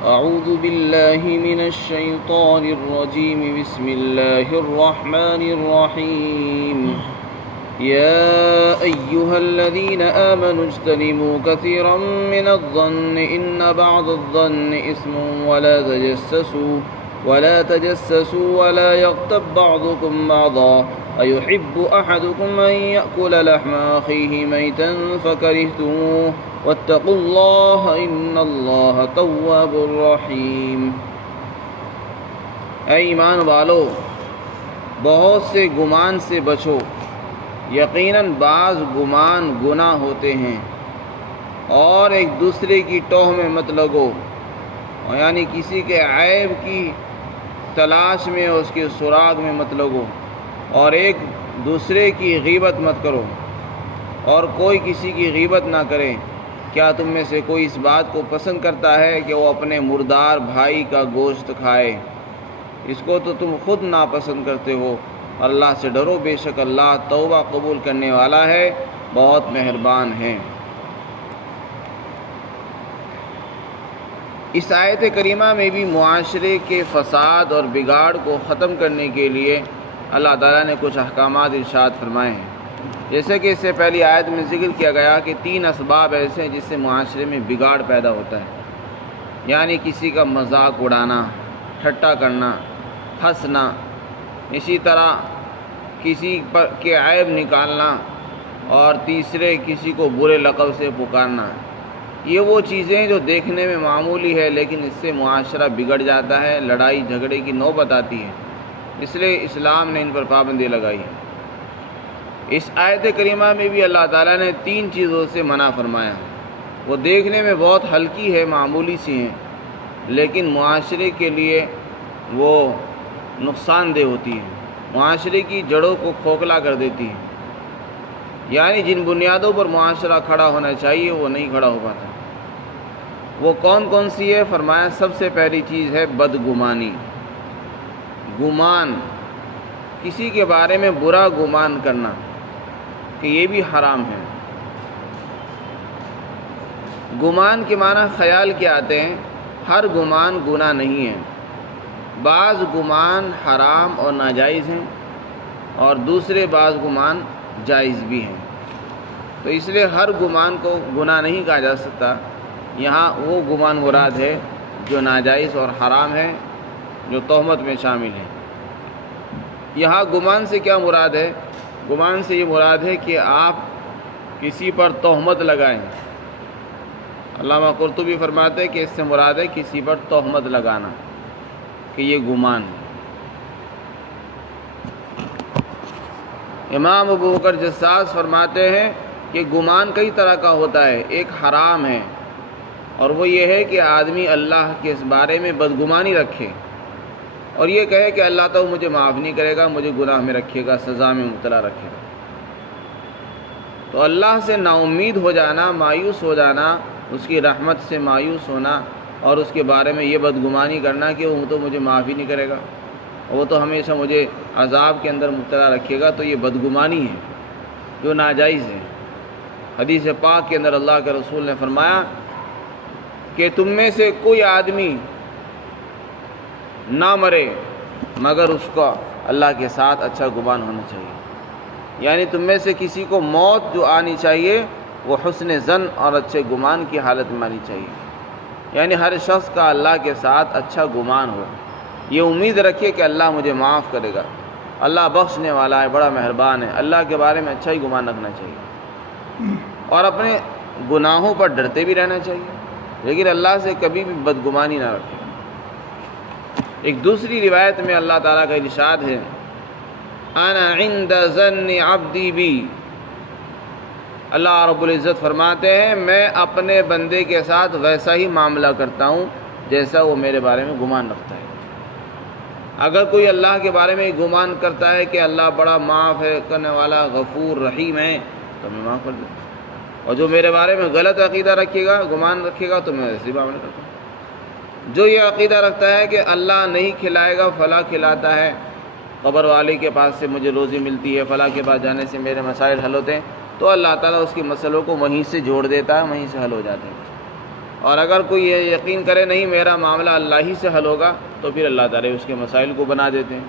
أعوذ بالله من الشيطان الرجيم بسم الله الرحمن الرحيم يا أيها الذين آمنوا اجتنبوا كثيرا من الظن إن بعض الظن إثم ولا تجسسوا ولا يغتب بعضكم بعضا أيحب أحدكم أن يأكل لحم أخيه ميتا فكرهتموه واتقوا الله إن الله تواب رحيم۔ اے ایمان والو، بہت سے گمان سے بچو، یقیناً بعض گمان گناہ ہوتے ہیں، اور ایک دوسرے کی ٹوہ میں مت لگو، یعنی کسی کے عیب کی تلاش میں اس کے سراغ میں مت لگو، اور ایک دوسرے کی غیبت مت کرو، اور کوئی کسی کی غیبت نہ کرے۔ کیا تم میں سے کوئی اس بات کو پسند کرتا ہے کہ وہ اپنے مردار بھائی کا گوشت کھائے؟ اس کو تو تم خود ناپسند کرتے ہو۔ اللہ سے ڈرو، بے شک اللہ توبہ قبول کرنے والا ہے، بہت مہربان ہے۔ اس آیت کریمہ میں بھی معاشرے کے فساد اور بگاڑ کو ختم کرنے کے لیے اللہ تعالیٰ نے کچھ احکامات ارشاد فرمائے ہیں۔ جیسے کہ اس سے پہلی آیت میں ذکر کیا گیا کہ 3 اسباب ایسے ہیں جس سے معاشرے میں بگاڑ پیدا ہوتا ہے، یعنی کسی کا مذاق اڑانا، ٹھٹا کرنا، ہنسنا، اسی طرح کسی پر کے عیب نکالنا، اور تیسرے کسی کو برے لقب سے پکارنا۔ یہ وہ چیزیں جو دیکھنے میں معمولی ہے لیکن اس سے معاشرہ بگڑ جاتا ہے، لڑائی جھگڑے کی نوبت آتی ہے، اس لیے اسلام نے ان پر پابندی لگائی ہے۔ اس آیت کریمہ میں بھی اللہ تعالیٰ نے 3 چیزوں سے منع فرمایا ہے۔ وہ دیکھنے میں بہت ہلکی ہے، معمولی سی ہیں، لیکن معاشرے کے لیے وہ نقصان دہ ہوتی ہیں، معاشرے کی جڑوں کو کھوکھلا کر دیتی ہیں، یعنی جن بنیادوں پر معاشرہ کھڑا ہونا چاہیے وہ نہیں کھڑا ہو پاتا۔ وہ کون کون سی ہے؟ فرمایا سب سے پہلی چیز ہے بدگمانی، گمان، کسی کے بارے میں برا گمان کرنا، کہ یہ بھی حرام ہے۔ گمان کے معنی خیال کے آتے ہیں، ہر گمان گناہ نہیں ہے، بعض گمان حرام اور ناجائز ہیں، اور دوسرے بعض گمان جائز بھی ہیں، تو اس لیے ہر گمان کو گناہ نہیں کہا جا سکتا۔ یہاں وہ گمان مراد ہے جو ناجائز اور حرام ہے، جو تہمت میں شامل ہے۔ یہاں گمان سے کیا مراد ہے؟ گمان سے یہ مراد ہے کہ آپ کسی پر تہمت لگائیں۔ علامہ قرطبی فرماتے ہیں کہ اس سے مراد ہے کسی پر تہمت لگانا، کہ یہ گمان ہے۔ امام ابو بکر جساس فرماتے ہیں کہ گمان کئی طرح کا ہوتا ہے، ایک حرام ہے، اور وہ یہ ہے کہ آدمی اللہ کے اس بارے میں بدگمانی رکھے اور یہ کہے کہ اللہ تو مجھے معاف نہیں کرے گا، مجھے گناہ میں رکھے گا، سزا میں مبتلا رکھے گا۔ تو اللہ سے نا امید ہو جانا، مایوس ہو جانا، اس کی رحمت سے مایوس ہونا، اور اس کے بارے میں یہ بدگمانی کرنا کہ وہ تو مجھے معاف ہی نہیں کرے گا، وہ تو ہمیشہ مجھے عذاب کے اندر مبتلا رکھے گا، تو یہ بدگمانی ہے جو ناجائز ہے۔ حدیث پاک کے اندر اللہ کے رسول نے فرمایا کہ تم میں سے کوئی آدمی نہ مرے مگر اس کا اللہ کے ساتھ اچھا گمان ہونا چاہیے، یعنی تم میں سے کسی کو موت جو آنی چاہیے وہ حسن ظن اور اچھے گمان کی حالت میں آنی چاہیے، یعنی ہر شخص کا اللہ کے ساتھ اچھا گمان ہو، یہ امید رکھے کہ اللہ مجھے معاف کرے گا، اللہ بخشنے والا ہے، بڑا مہربان ہے، اللہ کے بارے میں اچھا ہی گمان رکھنا چاہیے، اور اپنے گناہوں پر ڈرتے بھی رہنا چاہیے، لیکن اللہ سے کبھی بھی بدگمانی نہ رکھے۔ ایک دوسری روایت میں اللہ تعالیٰ کا ارشاد ہے، انا عند ظن عبدی بی، اللہ رب العزت فرماتے ہیں میں اپنے بندے کے ساتھ ویسا ہی معاملہ کرتا ہوں جیسا وہ میرے بارے میں گمان رکھتا ہے۔ اگر کوئی اللہ کے بارے میں گمان کرتا ہے کہ اللہ بڑا معاف ہے کرنے والا، غفور رحیم ہے، تو میں معاف کر دوں، اور جو میرے بارے میں غلط عقیدہ رکھے گا، گمان رکھے گا، تو میں ایسے معاملہ کرتا ہوں۔ جو یہ عقیدہ رکھتا ہے کہ اللہ نہیں کھلائے گا، فلاں کھلاتا ہے، قبر والے کے پاس سے مجھے روزی ملتی ہے، فلاں کے پاس جانے سے میرے مسائل حل ہوتے ہیں، تو اللہ تعالیٰ اس کے مسئلوں کو وہیں سے جوڑ دیتا ہے، وہیں سے حل ہو جاتے ہیں۔ اور اگر کوئی یہ یقین کرے نہیں میرا معاملہ اللہ ہی سے حل ہوگا تو پھر اللہ تعالیٰ اس کے مسائل کو بنا دیتے ہیں۔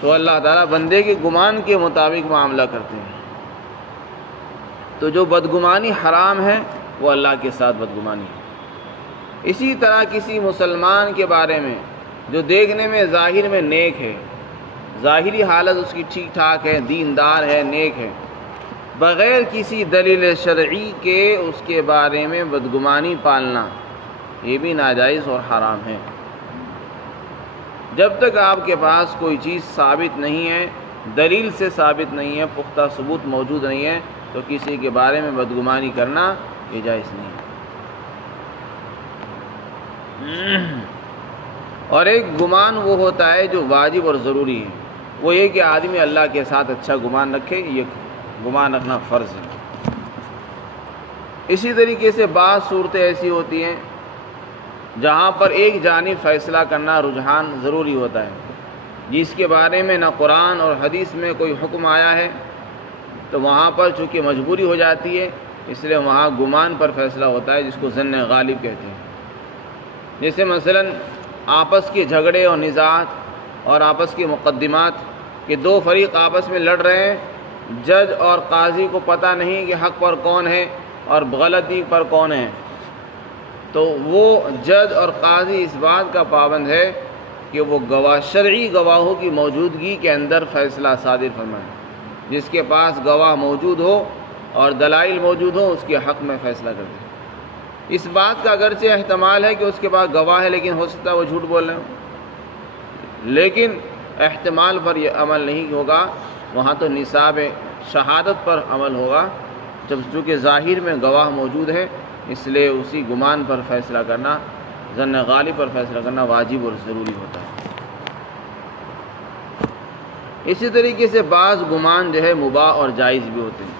تو اللہ تعالیٰ بندے کے گمان کے مطابق معاملہ کرتے ہیں۔ تو جو بدگمانی حرام ہے وہ اللہ کے ساتھ بدگمانی ہے۔ اسی طرح کسی مسلمان کے بارے میں جو دیکھنے میں ظاہر میں نیک ہے، ظاہری حالت اس کی ٹھیک ٹھاک ہے، دیندار ہے، نیک ہے، بغیر کسی دلیل شرعی کے اس کے بارے میں بدگمانی پالنا یہ بھی ناجائز اور حرام ہے۔ جب تک آپ کے پاس کوئی چیز ثابت نہیں ہے، دلیل سے ثابت نہیں ہے، پختہ ثبوت موجود نہیں ہے، تو کسی کے بارے میں بدگمانی کرنا یہ جائز نہیں ہے۔ اور ایک گمان وہ ہوتا ہے جو واجب اور ضروری ہے، وہ یہ کہ آدمی اللہ کے ساتھ اچھا گمان رکھے، یہ گمان رکھنا فرض ہے۔ اسی طریقے سے بعض صورتیں ایسی ہوتی ہیں جہاں پر ایک جانب فیصلہ کرنا رجحان ضروری ہوتا ہے، جس کے بارے میں نہ قرآن اور حدیث میں کوئی حکم آیا ہے، تو وہاں پر چونکہ مجبوری ہو جاتی ہے، اس لیے وہاں گمان پر فیصلہ ہوتا ہے، جس کو ظن غالب کہتے ہیں۔ جیسے مثلا آپس کے جھگڑے اور نزاعات اور آپس کے مقدمات کہ دو فریق آپس میں لڑ رہے ہیں، جج اور قاضی کو پتہ نہیں کہ حق پر کون ہے اور غلطی پر کون ہے، تو وہ جج اور قاضی اس بات کا پابند ہے کہ وہ شرعی گواہوں کی موجودگی کے اندر فیصلہ صادر فرمائے۔ جس کے پاس گواہ موجود ہو اور دلائل موجود ہو اس کے حق میں فیصلہ کرتے ہیں۔ اس بات کا اگرچہ احتمال ہے کہ اس کے پاس گواہ ہے، لیکن ہو سکتا ہے وہ جھوٹ بول رہے ہوں، لیکن احتمال پر یہ عمل نہیں ہوگا، وہاں تو نصاب شہادت پر عمل ہوگا، جب چونکہ ظاہر میں گواہ موجود ہے، اس لیے اسی گمان پر فیصلہ کرنا، ظن غالب پر فیصلہ کرنا واجب اور ضروری ہوتا ہے۔ اسی طریقے سے بعض گمان جو ہے مباح اور جائز بھی ہوتے ہیں،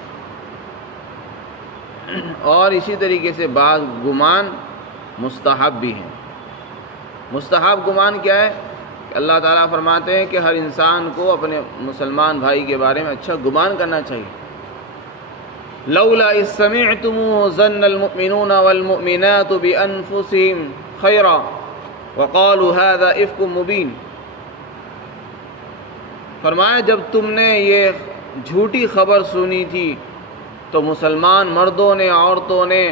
اور اسی طریقے سے بعض گمان مستحب بھی ہیں۔ مستحب گمان کیا ہے؟ کہ اللہ تعالیٰ فرماتے ہیں کہ ہر انسان کو اپنے مسلمان بھائی کے بارے میں اچھا گمان کرنا چاہیے۔ لولا اذ سمعتموه ظن المؤمنون والمؤمنات بانفسهم خيرا وقالوا هذا افک مبین۔ فرمایا جب تم نے یہ جھوٹی خبر سنی تھی تو مسلمان مردوں نے عورتوں نے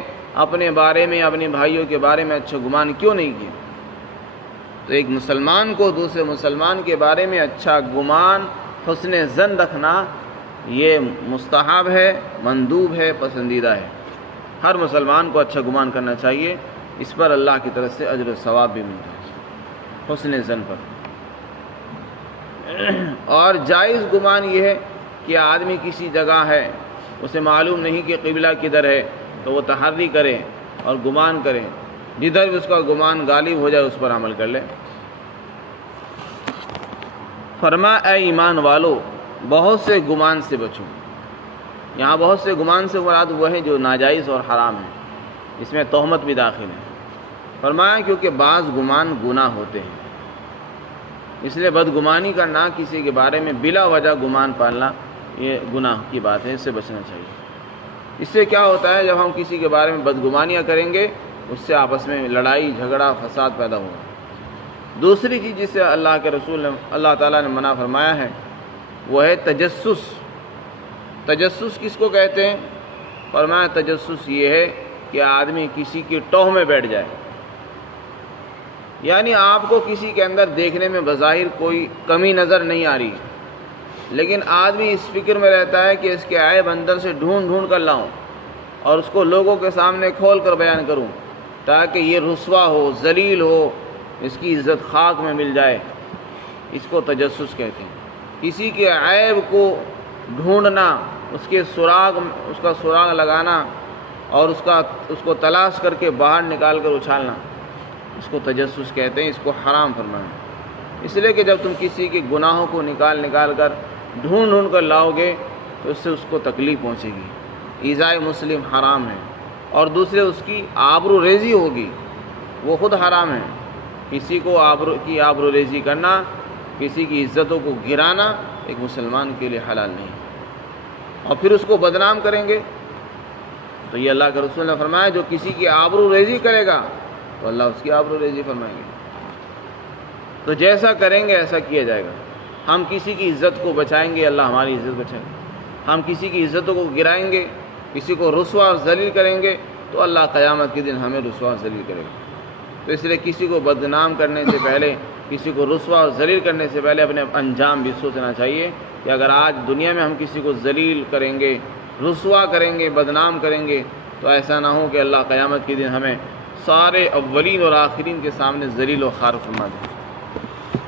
اپنے بارے میں اپنے بھائیوں کے بارے میں اچھا گمان کیوں نہیں کیا؟ تو ایک مسلمان کو دوسرے مسلمان کے بارے میں اچھا گمان، حسن ظن رکھنا یہ مستحب ہے، مندوب ہے، پسندیدہ ہے۔ ہر مسلمان کو اچھا گمان کرنا چاہیے، اس پر اللہ کی طرف سے اجر و ثواب بھی ملتا ہے، حسن ظن پر۔ اور جائز گمان یہ ہے کہ آدمی کسی جگہ ہے، اسے معلوم نہیں کہ قبلہ کدھر ہے، تو وہ تحری کرے اور گمان کرے، جدھر بھی اس کا گمان غالب ہو جائے اس پر عمل کر لے۔ فرما اے ایمان والو بہت سے گمان سے بچو۔ یہاں بہت سے گمان سے مراد وہ ہیں جو ناجائز اور حرام ہیں، اس میں تہمت بھی داخل ہے۔ فرمایا کیونکہ بعض گمان گناہ ہوتے ہیں، اس لیے بدگمانی کرنا، کسی کے بارے میں بلا وجہ گمان پالنا یہ گناہ کی بات ہے، اس سے بچنا چاہیے۔ اس سے کیا ہوتا ہے، جب ہم کسی کے بارے میں بدگمانیاں کریں گے اس سے آپس میں لڑائی جھگڑا فساد پیدا ہوگا۔ دوسری چیز جس سے اللہ کے رسول نے اللہ تعالیٰ نے منع فرمایا ہے وہ ہے تجسس۔ تجسس کس کو کہتے ہیں؟ فرمایا تجسس یہ ہے کہ آدمی کسی کی ٹوہ میں بیٹھ جائے، یعنی آپ کو کسی کے اندر دیکھنے میں بظاہر کوئی کمی نظر نہیں آ رہی، لیکن آدمی اس فکر میں رہتا ہے کہ اس کے عیب اندر سے ڈھونڈ کر لاؤں اور اس کو لوگوں کے سامنے کھول کر بیان کروں تاکہ یہ رسوا ہو، ذلیل ہو، اس کی عزت خاک میں مل جائے۔ اس کو تجسس کہتے ہیں۔ کسی کے عیب کو ڈھونڈنا، اس کا سراغ لگانا اور اس کو تلاش کر کے باہر نکال کر اچھالنا، اس کو تجسس کہتے ہیں، اس کو حرام فرمایا۔ اس لیے کہ جب تم کسی کے گناہوں کو نکال کر ڈھونڈ کر لاؤ گے تو اس سے اس کو تکلیف پہنچے گی، ایذائے مسلم حرام ہے، اور دوسرے اس کی آبرو ریزی ہوگی، وہ خود حرام ہے۔ کسی کو آبرو ریزی کرنا، کسی کی عزتوں کو گرانا ایک مسلمان کے لیے حلال نہیں، اور پھر اس کو بدنام کریں گے تو یہ اللہ کے رسول نے فرمایا جو کسی کی آبرو ریزی کرے گا تو اللہ اس کی آبرو ریزی فرمائیں گے۔ تو جیسا کریں گے ایسا کیا جائے گا۔ ہم کسی کی عزت کو بچائیں گے، اللہ ہماری عزت بچائے گا۔ ہم کسی کی عزتوں کو گرائیں گے، کسی کو رسوا اور ذلیل کریں گے تو اللہ قیامت کے دن ہمیں رسوا اور ذلیل کرے گا۔ تو اس لیے کسی کو بدنام کرنے سے پہلے، کسی کو رسوا اور ذلیل کرنے سے پہلے اپنے انجام بھی سوچنا چاہیے کہ اگر آج دنیا میں ہم کسی کو ذلیل کریں گے، رسوا کریں گے، بدنام کریں گے تو ایسا نہ ہو کہ اللہ قیامت کے دن ہمیں سارے اولین اور آخرین کے سامنے ذلیل و خوار فرما دے،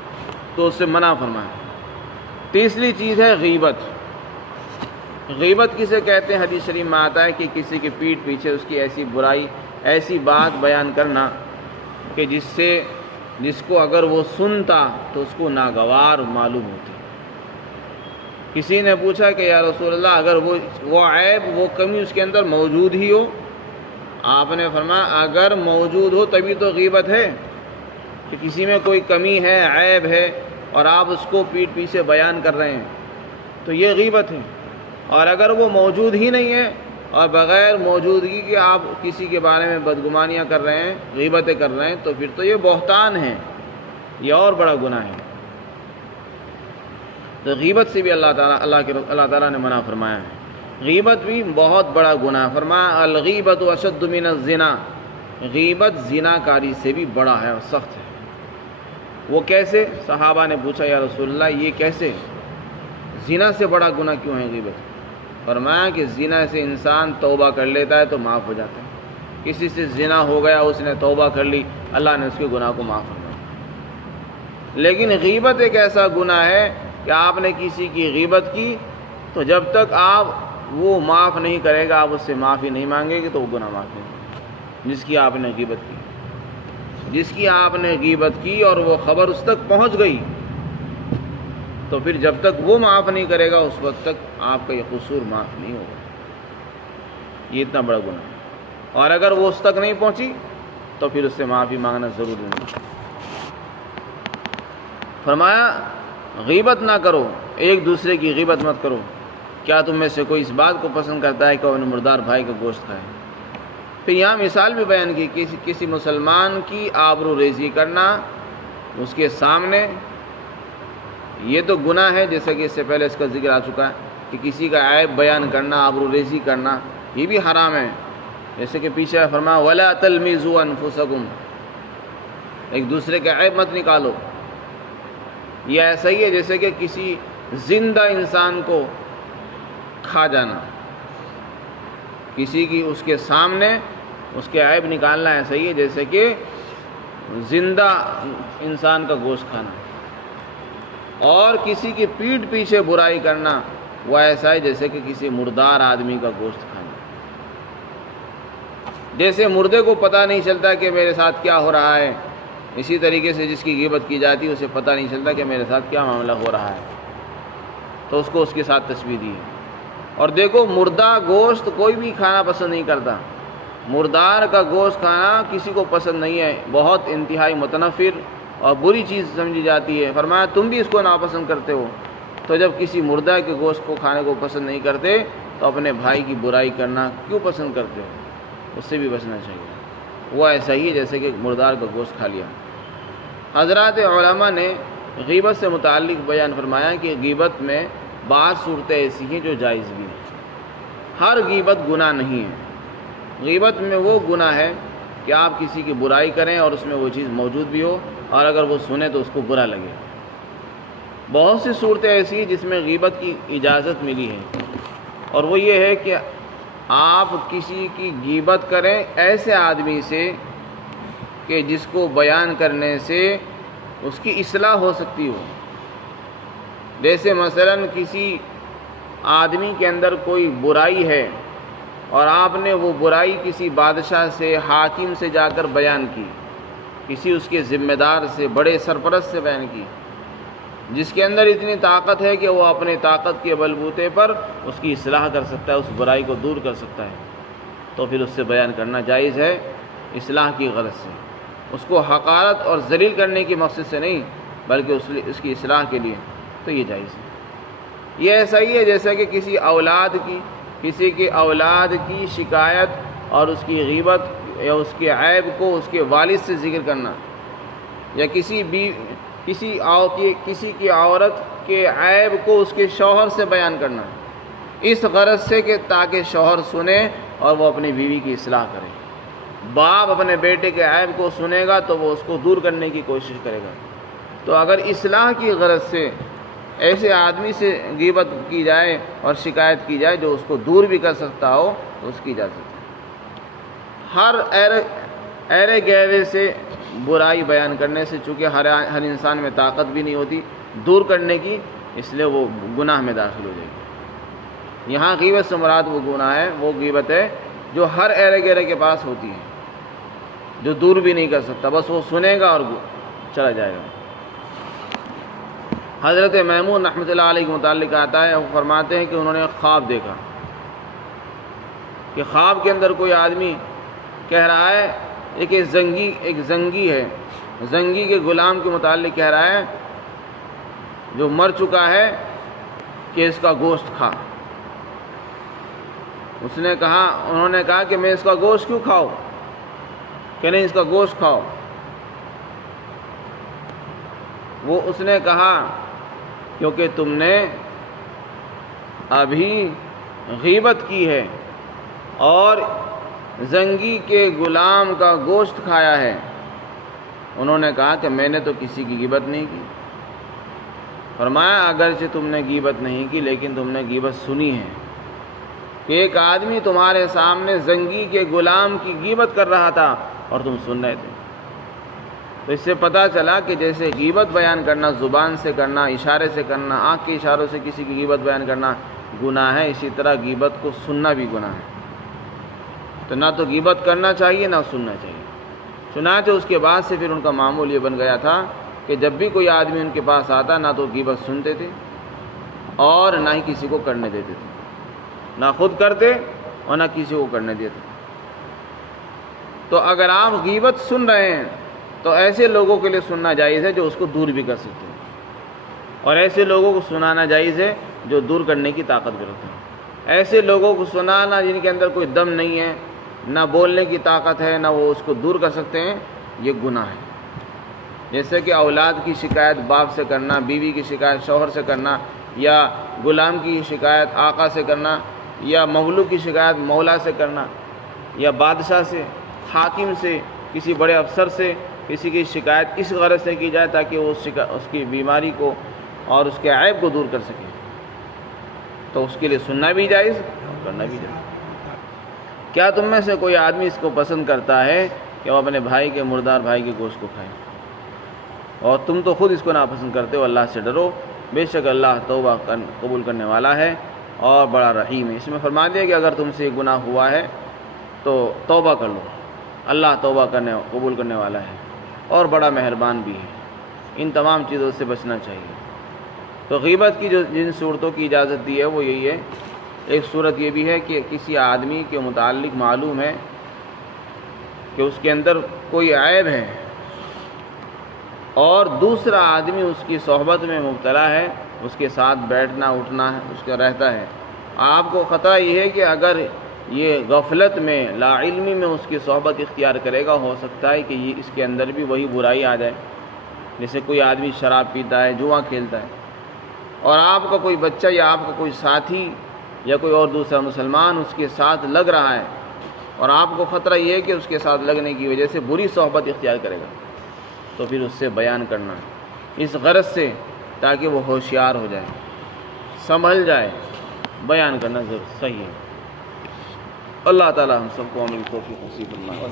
تو اس سے منع فرمائیں۔ تیسری چیز ہے غیبت۔ غیبت کسے کہتے ہیں؟ حدیث شریف میں آتا ہے کہ کسی کی پیٹھ پیچھے اس کی ایسی برائی، ایسی بات بیان کرنا کہ جس کو اگر وہ سنتا تو اس کو ناگوار معلوم ہوتی۔ کسی نے پوچھا کہ یا رسول اللہ اگر وہ عیب، وہ کمی اس کے اندر موجود ہی ہو؟ آپ نے فرمایا اگر موجود ہو تبھی تو غیبت ہے، کہ کسی میں کوئی کمی ہے، عیب ہے اور آپ اس کو پیٹھ پیچھے بیان کر رہے ہیں تو یہ غیبت ہے۔ اور اگر وہ موجود ہی نہیں ہے اور بغیر موجودگی کے آپ کسی کے بارے میں بدگمانیاں کر رہے ہیں، غیبتیں کر رہے ہیں، تو پھر تو یہ بہتان ہے، یہ اور بڑا گناہ ہے۔ تو غیبت سے بھی اللہ تعالیٰ نے منع فرمایا ہے۔ غیبت بھی بہت بڑا گناہ، فرمایا الغیبت اشد من الزنا، غیبت زنا کاری سے بھی بڑا ہے اور سخت ہے۔ وہ کیسے؟ صحابہ نے پوچھا یا رسول اللہ یہ کیسے؟ زنا سے بڑا گناہ کیوں ہے غیبت؟ فرمایا کہ زنا سے انسان توبہ کر لیتا ہے تو معاف ہو جاتا ہے۔ کسی سے زنا ہو گیا، اس نے توبہ کر لی، اللہ نے اس کے گناہ کو معاف فرمایا۔ لیکن غیبت ایک ایسا گناہ ہے کہ آپ نے کسی کی غیبت کی تو جب تک آپ وہ معاف نہیں کرے گا، آپ اس سے معافی نہیں مانگے گے تو وہ گناہ معاف نہیں ہوگا۔ جس کی آپ نے غیبت کی، جس کی آپ نے غیبت کی اور وہ خبر اس تک پہنچ گئی تو پھر جب تک وہ معاف نہیں کرے گا اس وقت تک آپ کا یہ قصور معاف نہیں ہوگا۔ یہ اتنا بڑا گناہ ہے، اور اگر وہ اس تک نہیں پہنچی تو پھر اس سے معافی مانگنا ضروری نہیں۔ فرمایا غیبت نہ کرو، ایک دوسرے کی غیبت مت کرو۔ کیا تم میں سے کوئی اس بات کو پسند کرتا ہے کہ وہ اپنے مردار بھائی کا گوشت کھائے؟ پھر یہاں مثال بھی بیان کی، کسی مسلمان کی آبرو ریزی کرنا اس کے سامنے، یہ تو گناہ ہے جیسا کہ اس سے پہلے اس کا ذکر آ چکا ہے کہ کسی کا عیب بیان کرنا، آبرو ریزی کرنا یہ بھی حرام ہے۔ جیسے کہ پیچھے فرمایا وَلَا تَلْمِزُوا أَنفُسَكُمْ، ایک دوسرے کا عیب مت نکالو۔ یہ ایسا ہی ہے جیسے کہ کسی زندہ انسان کو کھا جانا، کسی کی اس کے سامنے اس کے عیب نکالنا ایسا ہی ہے جیسے کہ زندہ انسان کا گوشت کھانا۔ اور کسی کی پیٹھ پیچھے برائی کرنا وہ ایسا ہے جیسے کہ کسی مردار آدمی کا گوشت کھانا۔ جیسے مردے کو پتہ نہیں چلتا کہ میرے ساتھ کیا ہو رہا ہے، اسی طریقے سے جس کی غیبت کی جاتی ہے اسے پتہ نہیں چلتا کہ میرے ساتھ کیا معاملہ ہو رہا ہے، تو اس کو اس کے ساتھ تشبیہ دی ہے۔ اور دیکھو مردہ گوشت کوئی بھی کھانا پسند نہیں کرتا، مردار کا گوشت کھانا کسی کو پسند نہیں ہے، بہت انتہائی متنفر اور بری چیز سمجھی جاتی ہے۔ فرمایا تم بھی اس کو ناپسند کرتے ہو، تو جب کسی مردہ کے گوشت کو کھانے کو پسند نہیں کرتے تو اپنے بھائی کی برائی کرنا کیوں پسند کرتے ہو؟ اس سے بھی بچنا چاہیے۔ وہ ایسا ہی ہے جیسے کہ مردار کا گوشت کھا لیا۔ حضرات علماء نے غیبت سے متعلق بیان فرمایا کہ غیبت میں بعض صورتیں ایسی ہیں جو جائز بھی ہیں، ہر غیبت گناہ نہیں ہے۔ غیبت میں وہ گناہ ہے کہ آپ کسی کی برائی کریں اور اس میں وہ چیز موجود بھی ہو اور اگر وہ سنے تو اس کو برا لگے۔ بہت سی صورتیں ایسی ہیں جس میں غیبت کی اجازت ملی ہے، اور وہ یہ ہے کہ آپ کسی کی غیبت کریں ایسے آدمی سے کہ جس کو بیان کرنے سے اس کی اصلاح ہو سکتی ہو۔ جیسے مثلا کسی آدمی کے اندر کوئی برائی ہے اور آپ نے وہ برائی کسی بادشاہ سے، حاکم سے جا کر بیان کی، کسی اس کے ذمہ دار سے، بڑے سرپرست سے بیان کی، جس کے اندر اتنی طاقت ہے کہ وہ اپنے طاقت کے بلبوتے پر اس کی اصلاح کر سکتا ہے، اس برائی کو دور کر سکتا ہے، تو پھر اس سے بیان کرنا جائز ہے، اصلاح کی غرض سے، اس کو حقارت اور ذلیل کرنے کی مقصد سے نہیں بلکہ اس کی اصلاح کے لیے، تو یہ جائز ہے۔ یہ ایسا ہی ہے جیسا کہ کسی اولاد کی کسی کی اولاد کی شکایت اور اس کی غیبت یا اس کے عیب کو اس کے والد سے ذکر کرنا، یا کسی کی عورت کے عیب کو اس کے شوہر سے بیان کرنا، اس غرض سے کہ تاکہ شوہر سنے اور وہ اپنی بیوی کی اصلاح کرے۔ باپ اپنے بیٹے کے عیب کو سنے گا تو وہ اس کو دور کرنے کی کوشش کرے گا۔ تو اگر اصلاح کی غرض سے ایسے آدمی سے غیبت کی جائے اور شکایت کی جائے جو اس کو دور بھی کر سکتا ہو تو اس کی اجازت ہے۔ ہر ایرے گہرے سے برائی بیان کرنے سے، چونکہ ہر انسان میں طاقت بھی نہیں ہوتی دور کرنے کی، اس لیے وہ گناہ میں داخل ہو جائے گی۔ یہاں غیبت سے مراد وہ گناہ ہے، وہ غیبت ہے جو ہر ایرے گہرے کے پاس ہوتی ہے، جو دور بھی نہیں کر سکتا، بس وہ سنے گا اور چلا جائے گا۔ حضرت میمون رحمۃ اللہ علیہ کے متعلق آتا ہے، وہ فرماتے ہیں کہ انہوں نے خواب دیکھا کہ خواب کے اندر کوئی آدمی کہہ رہا ہے ایک زنگی ہے، زنگی کے غلام کے متعلق کہہ رہا ہے جو مر چکا ہے کہ اس کا گوشت کھا۔ انہوں نے کہا کہ میں اس کا گوشت کیوں کھاؤں؟ کہ نہیں، اس کا گوشت کھاؤ۔ اس نے کہا کیونکہ تم نے ابھی غیبت کی ہے اور زنگی کے غلام کا گوشت کھایا ہے۔ انہوں نے کہا کہ میں نے تو کسی کی غیبت نہیں کی۔ فرمایا اگرچہ تم نے غیبت نہیں کی لیکن تم نے غیبت سنی ہے کہ ایک آدمی تمہارے سامنے زنگی کے غلام کی غیبت کر رہا تھا اور تم سن رہے تھے۔ تو اس سے پتہ چلا کہ جیسے غیبت بیان کرنا زبان سے کرنا، اشارے سے کرنا، آنکھ کے اشاروں سے کسی کی غیبت بیان کرنا گناہ ہے، اسی طرح غیبت کو سننا بھی گناہ ہے۔ تو نہ تو غیبت کرنا چاہیے نہ سننا چاہیے۔ چنانچہ اس کے بعد سے پھر ان کا معمول یہ بن گیا تھا کہ جب بھی کوئی آدمی ان کے پاس آتا نہ تو غیبت سنتے تھے اور نہ ہی کسی کو کرنے دیتے تھے، نہ خود کرتے اور نہ کسی کو کرنے دیتے۔ تو اگر آپ غیبت سن رہے ہیں تو ایسے لوگوں کے لیے سننا جائز ہے جو اس کو دور بھی کر سکتے ہیں، اور ایسے لوگوں کو سنانا جائز ہے جو دور کرنے کی طاقت بھی رکھتے ہیں۔ ایسے لوگوں کو سنانا جن کے اندر کوئی دم نہیں ہے، نہ بولنے کی طاقت ہے، نہ وہ اس کو دور کر سکتے ہیں، یہ گناہ ہے۔ جیسے کہ اولاد کی شکایت باپ سے کرنا، بیوی کی شکایت شوہر سے کرنا، یا غلام کی شکایت آقا سے کرنا، یا مملوک کی شکایت مولا سے کرنا، یا بادشاہ سے، حاکم سے، کسی بڑے افسر سے کسی کی شکایت اس غرض سے کی جائے تاکہ وہ اس کی بیماری کو اور اس کے عیب کو دور کر سکے، تو اس کے لیے سننا بھی جائز اور کرنا بھی جائز۔ کیا تم میں سے کوئی آدمی اس کو پسند کرتا ہے کہ وہ اپنے بھائی کے مردار بھائی کے گوشت کو کھائے؟ اور تم تو خود اس کو ناپسند کرتے ہو۔ اللہ سے ڈرو، بے شک اللہ توبہ قبول کرنے والا ہے اور بڑا رحیم ہے۔ اس میں فرما دیا کہ اگر تم سے گناہ ہوا ہے تو توبہ کر لو، اللہ توبہ قبول کرنے والا ہے اور بڑا مہربان بھی ہے۔ ان تمام چیزوں سے بچنا چاہیے۔ تو غیبت کی جن صورتوں کی اجازت دی ہے وہ یہی ہے۔ ایک صورت یہ بھی ہے کہ کسی آدمی کے متعلق معلوم ہے کہ اس کے اندر کوئی عیب ہے اور دوسرا آدمی اس کی صحبت میں مبتلا ہے، اس کے ساتھ بیٹھنا اٹھنا اس کا رہتا ہے۔ آپ کو خطرہ یہ ہے کہ اگر یہ غفلت میں لا علمی میں اس کی صحبت اختیار کرے گا، ہو سکتا ہے کہ یہ اس کے اندر بھی وہی برائی آ جائے۔ جیسے کوئی آدمی شراب پیتا ہے، جوا کھیلتا ہے، اور آپ کا کوئی بچہ یا آپ کا کوئی ساتھی یا کوئی اور دوسرا مسلمان اس کے ساتھ لگ رہا ہے، اور آپ کو خطرہ یہ ہے کہ اس کے ساتھ لگنے کی وجہ سے بری صحبت اختیار کرے گا، تو پھر اس سے بیان کرنا اس غرض سے تاکہ وہ ہوشیار ہو جائے، سنبھل جائے، بیان کرنا ضرور صحیح ہے۔ اللہ تعالی ہم سب کو عمل کی توفیق نصیب فرمائے۔